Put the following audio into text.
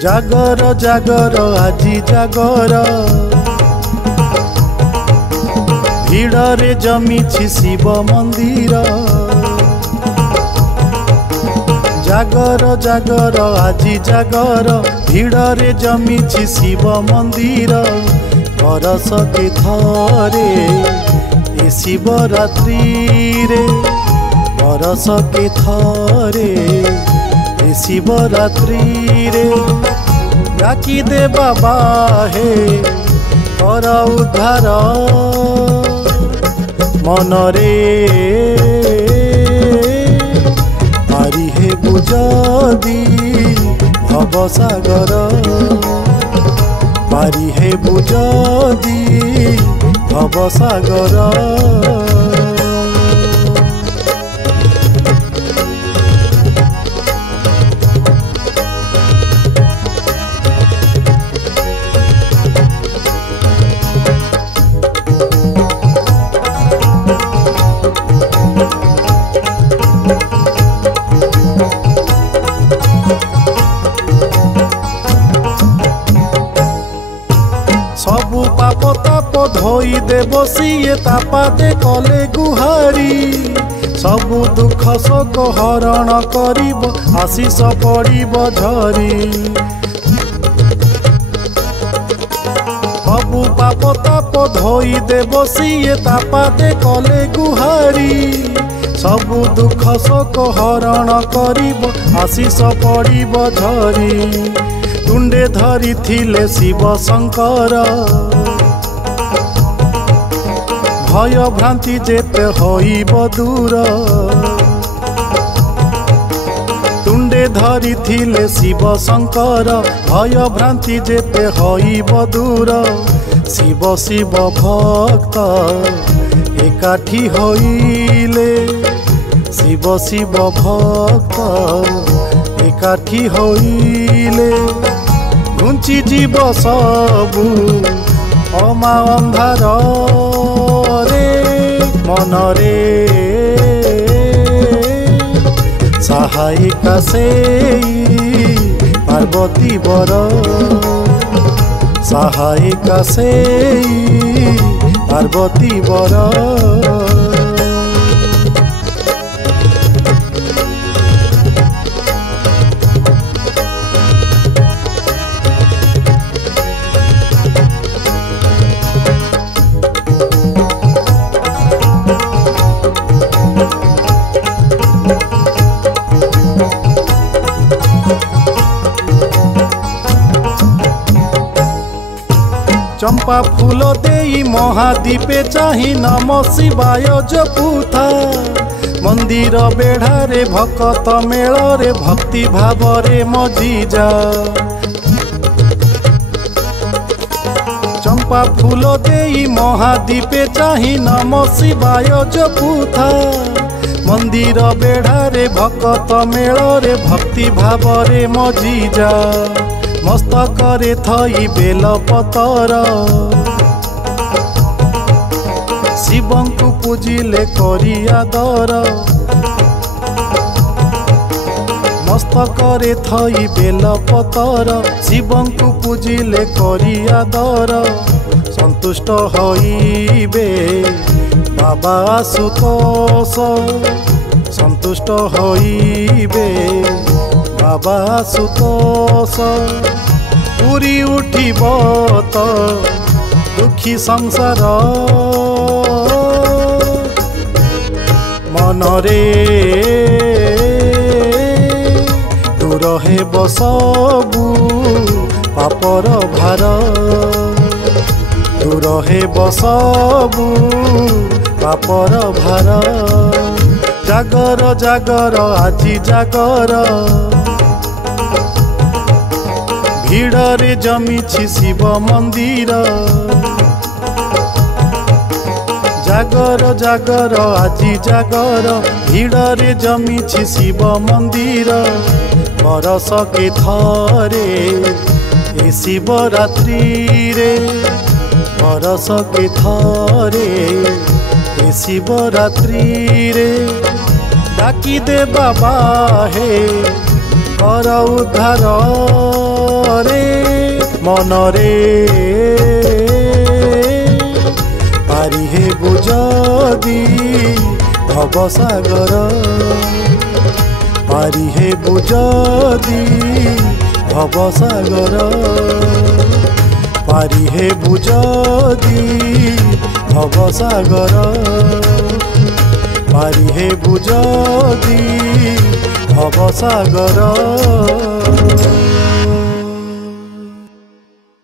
जागर जागर आजी जागर भिड़े जमी शिव मंदिर। जागर जागर आजी जागर भिड़े जमी शिव मंदिर। बरस के थरे ए शिवरात्रि रे, बरस के थरे ए शिवरात्रि रे। डाकी दे बाबा हे कर उद्धार मनरे पारी हे बुझदी भवसागर, पारी हे बुझदी भवसागर। सबु पाप ताप धोई देव सीए तापादे कले गुहारी। सबु दुख शोक हरण करिब आशीष पड़िब झरी। सबु पाप ताप धोई देव सीए तापादे कले गुहारी। सबु दुख शोक हरण करिब आशीष पड़िब झरी। तुंडे धरी थिले शिव शंकर भय भ्रांति जेते होइब दूर। तुंडे धरी थिले शिव शंकर भय भ्रांति जेते होइब दूर। शिव शिव भक्त एकाठी होइले, शिव शिव भक्त एकाठी होइले। घुंची जीव सबु अमा अंधार रे मनरे सहायिका सेई पार्वती बर, सहायिका सेई पार्वती बर। चंपा फूल देई महादीपे चाही नम शिवाय जपुथा। मंदिर बेढ़ारे भक्त मेଳରେ भक्ति भावरे मजीजा। चंपा फूल देई महादीपे चाही नम शिवाय जपुथा। मंदिर बेढ़ारे भक्त मेଳରେ भक्ति भावरे मजीजा। मस्तकरे थई बेल पतर शिवंकु पूजिले करी आदर। मस्तकरे थई बेल पतर शिवंकु पूजिले करी आदर। संतुष्ट होइबे बाबा आशुतोष, संतुष्ट होइबे बाबा आशुतोष। पूरी उठिब तो दुखी संसार मनरे दूर हेब सबु पापर भार, दूर हेब सबु पापर भार। जागर जागर आजी जागर भिड़े जमी शिव मंदिर। जागर जागर आजी जागर भिड़े जमी शिव मंदिर। बरस के थरे ए शिवरात्रि रे, बरस के थरे ए शिवरात्रि रे। डाकी दे बाबा हे कर उद्धार रे मनरे पारी हे बुझदी भवसागर पारी हे बुझदी भवसागर पारी हे बुझदी भवसागर पारी हे बुझदी भवसागर।